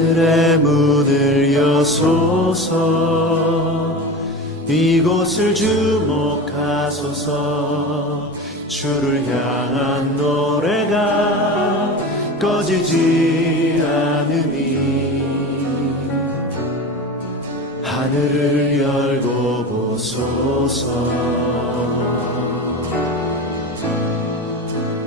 하늘의 문을 여소서. 이곳을 주목하소서. 주를 향한 노래가 꺼지지 않으니 하늘을 열고 보소서.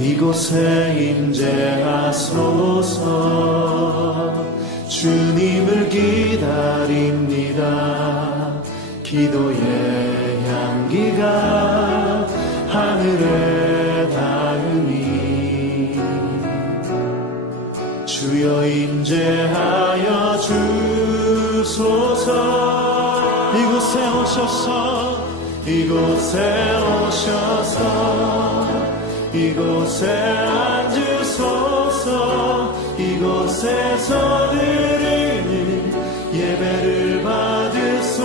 이곳에 임재하소서. 주님을 기다립니다. 기도의 향기가 하늘에 닿으니 주여 임재하여 주소서. 이곳에 오셔서 이곳에 오셔서 이곳에 앉으소서. 이곳에서 드리는 예배를 받으소서.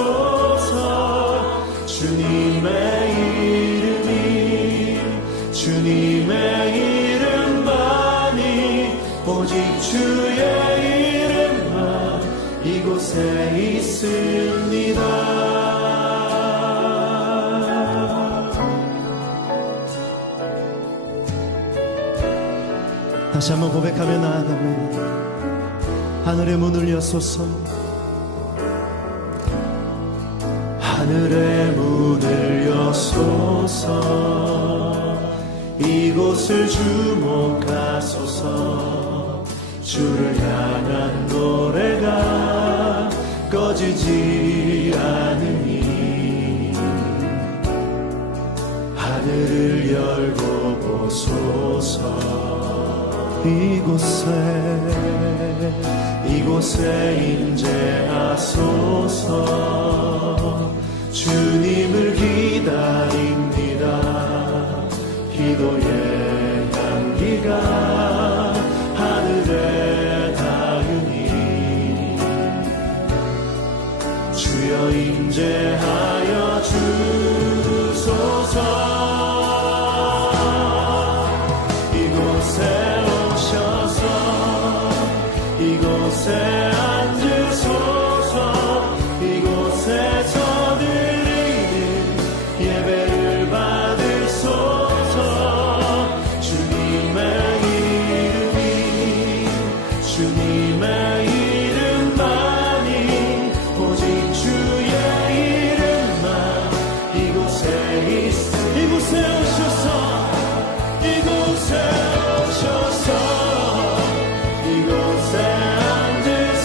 주님의 이름만이 오직 주의 이름만 이곳에 있습니다. 다시 한번 고백하며 나아갑니다. 하늘의 문을 여소서. 하늘의 문을 여소서. 이곳을 주목하소서. 주를 향한 노래가 꺼지지 않으니 하늘을 열고 보소서. 이곳에 임재하소서. 주님을 기다립니다. 기도의 향기가 하늘에 닿으니 주여 임재하여 주소서. 이곳에 앉으소서. 이곳에서 드리는 예배를 받으소서. 주님의 이름만이 오직 주의 이름만 이곳에 이곳에 오셔서 이곳에 앉으소서.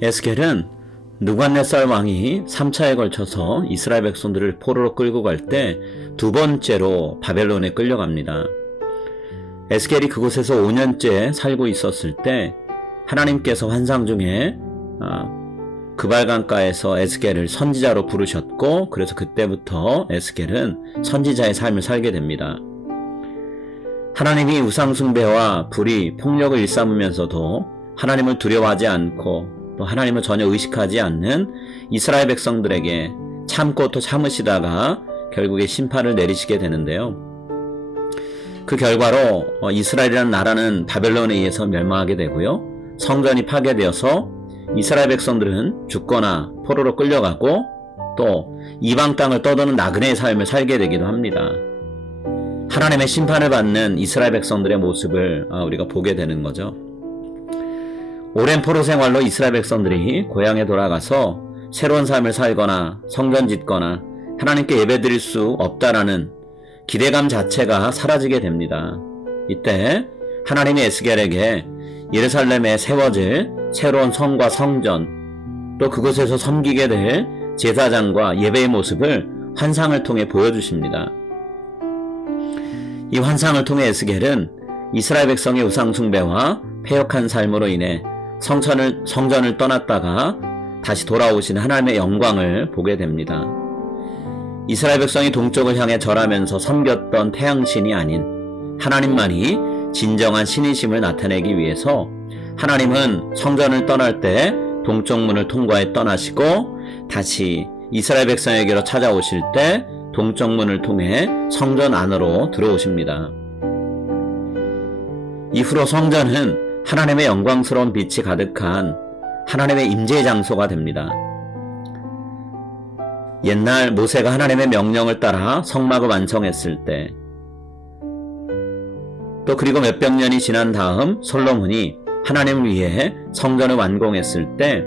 에스겔은 느부갓네살 왕이 3차에 걸쳐서 이스라엘 백성들을 포로로 끌고 갈 때 두 번째로 바벨론에 끌려갑니다. 에스겔이 그곳에서 5년째 살고 있었을 때 하나님께서 환상 중에 그발강가에서 에스겔을 선지자로 부르셨고, 그래서 그때부터 에스겔은 선지자의 삶을 살게 됩니다. 하나님이 우상숭배와 불의, 폭력을 일삼으면서도 하나님을 두려워하지 않고 또 하나님을 전혀 의식하지 않는 이스라엘 백성들에게 참고 또 참으시다가 결국에 심판을 내리시게 되는데요. 그 결과로 이스라엘이라는 나라는 바벨론에 의해서 멸망하게 되고요. 성전이 파괴되어서 이스라엘 백성들은 죽거나 포로로 끌려가고 또 이방 땅을 떠도는 나그네의 삶을 살게 되기도 합니다. 하나님의 심판을 받는 이스라엘 백성들의 모습을 우리가 보게 되는 거죠. 오랜 포로 생활로 이스라엘 백성들이 고향에 돌아가서 새로운 삶을 살거나 성전 짓거나 하나님께 예배드릴 수 없다라는 기대감 자체가 사라지게 됩니다. 이때 하나님이 에스겔에게 예루살렘에 세워질 새로운 성과 성전, 또 그곳에서 섬기게 될 제사장과 예배의 모습을 환상을 통해 보여주십니다. 이 환상을 통해 에스겔은 이스라엘 백성의 우상 숭배와 패역한 삶으로 인해 성전을 떠났다가 다시 돌아오신 하나님의 영광을 보게 됩니다. 이스라엘 백성이 동쪽을 향해 절하면서 섬겼던 태양신이 아닌 하나님만이 진정한 신이심을 나타내기 위해서 하나님은 성전을 떠날 때 동쪽 문을 통과해 떠나시고 다시 이스라엘 백성에게로 찾아오실 때 동쪽 문을 통해 성전 안으로 들어오십니다. 이후로 성전은 하나님의 영광스러운 빛이 가득한 하나님의 임재의 장소가 됩니다. 옛날 모세가 하나님의 명령을 따라 성막을 완성했을 때, 또 그리고 몇백 년이 지난 다음 솔로몬이 하나님을 위해 성전을 완공했을 때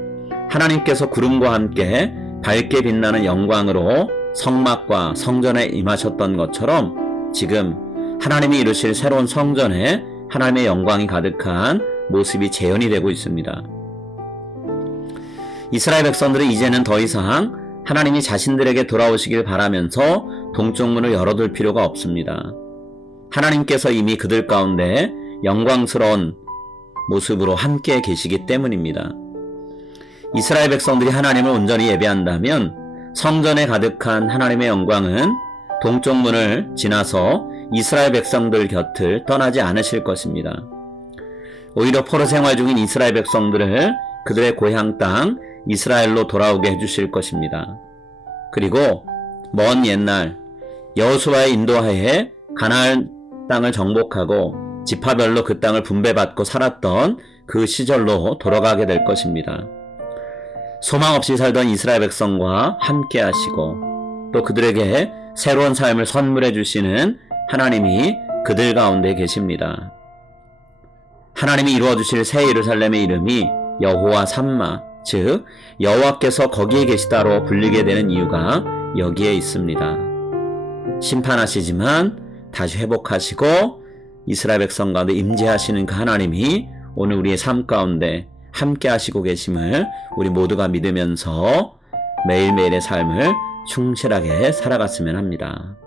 하나님께서 구름과 함께 밝게 빛나는 영광으로 성막과 성전에 임하셨던 것처럼 지금 하나님이 이루실 새로운 성전에 하나님의 영광이 가득한 모습이 재현이 되고 있습니다. 이스라엘 백성들은 이제는 더 이상 하나님이 자신들에게 돌아오시길 바라면서 동쪽 문을 열어둘 필요가 없습니다. 하나님께서 이미 그들 가운데 영광스러운 모습으로 함께 계시기 때문입니다. 이스라엘 백성들이 하나님을 온전히 예배한다면 성전에 가득한 하나님의 영광은 동쪽 문을 지나서 이스라엘 백성들 곁을 떠나지 않으실 것입니다. 오히려 포로 생활 중인 이스라엘 백성들을 그들의 고향 땅 이스라엘로 돌아오게 해주실 것입니다. 그리고 먼 옛날 여호수아의 인도하에 가나안 땅을 정복하고 지파별로 그 땅을 분배받고 살았던 그 시절로 돌아가게 될 것입니다. 소망 없이 살던 이스라엘 백성과 함께 하시고 또 그들에게 새로운 삶을 선물해 주시는 하나님이 그들 가운데 계십니다. 하나님이 이루어 주실 새 예루살렘의 이름이 여호와 삼마, 즉 여호와께서 거기에 계시다로 불리게 되는 이유가 여기에 있습니다. 심판하시지만 다시 회복하시고 이스라엘 백성 가운데 임재하시는 그 하나님이 오늘 우리의 삶 가운데 함께 하시고 계심을 우리 모두가 믿으면서 매일매일의 삶을 충실하게 살아갔으면 합니다.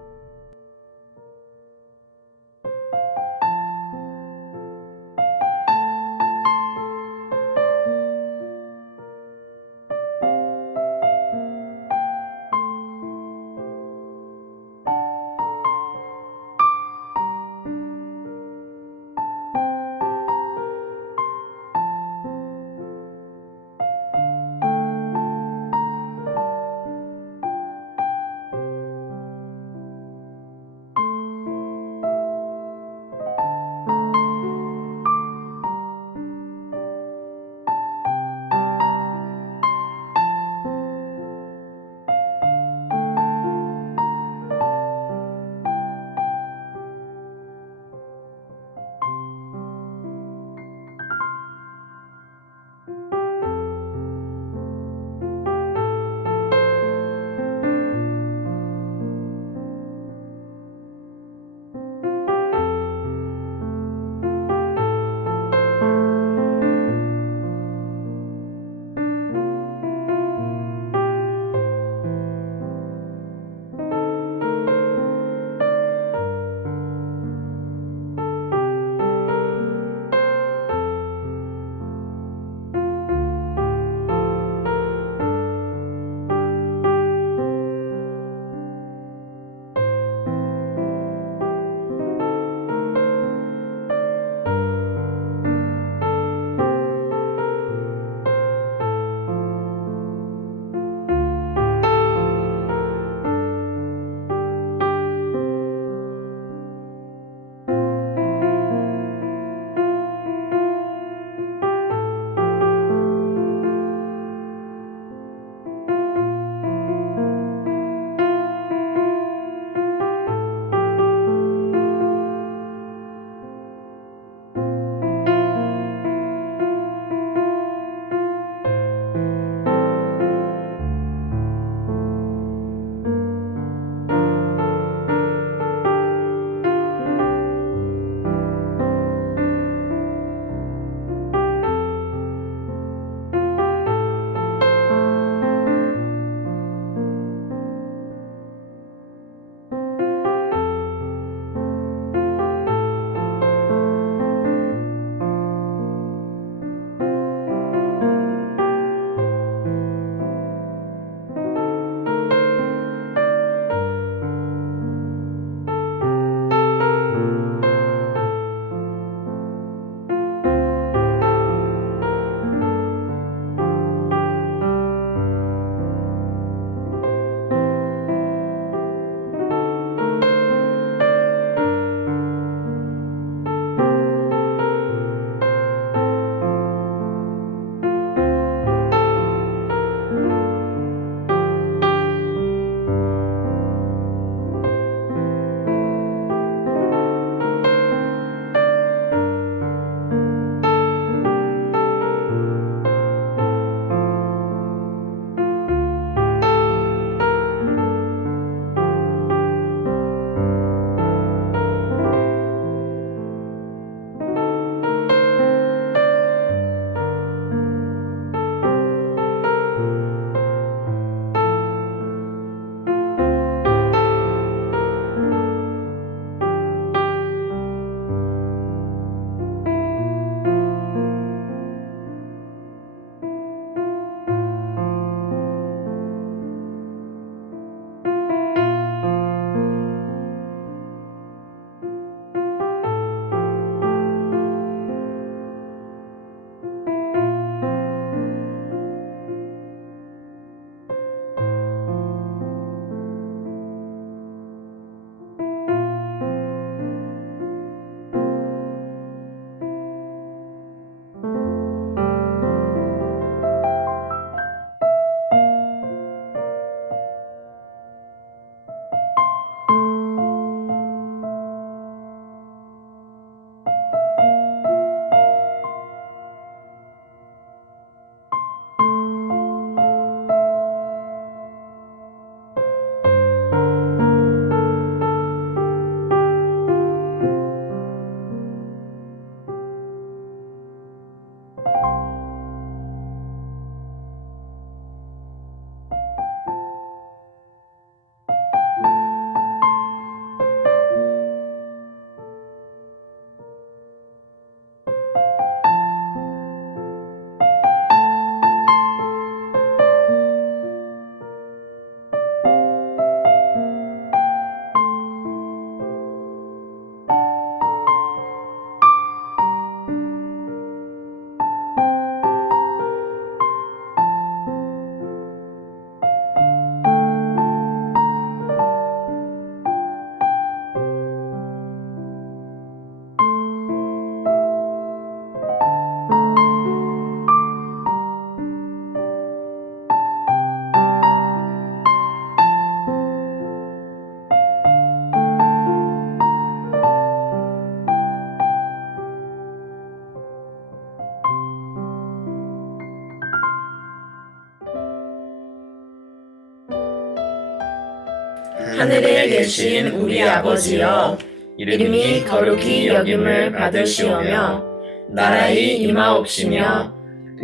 하늘에 계신 우리 아버지여, 이름이 거룩히 여김을 받으시오며 나라의 임하옵시며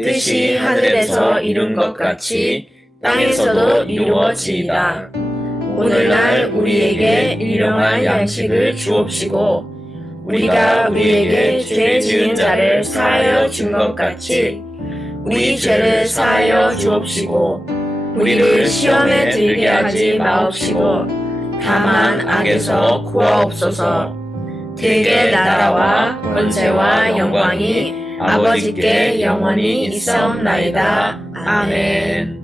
뜻이 하늘에서 이룬 것 같이 땅에서도 이루어지이다. 오늘날 우리에게 일용할 양식을 주옵시고 우리가 우리에게 죄 지은 자를 사하여 준 것 같이 우리 죄를 사하여 주옵시고 우리를 시험에 들게 하지 마옵시고 다만 악에서 구하옵소서. 대개 나라와 권세와 영광이 아버지께 영원히 있사옵나이다. 아멘.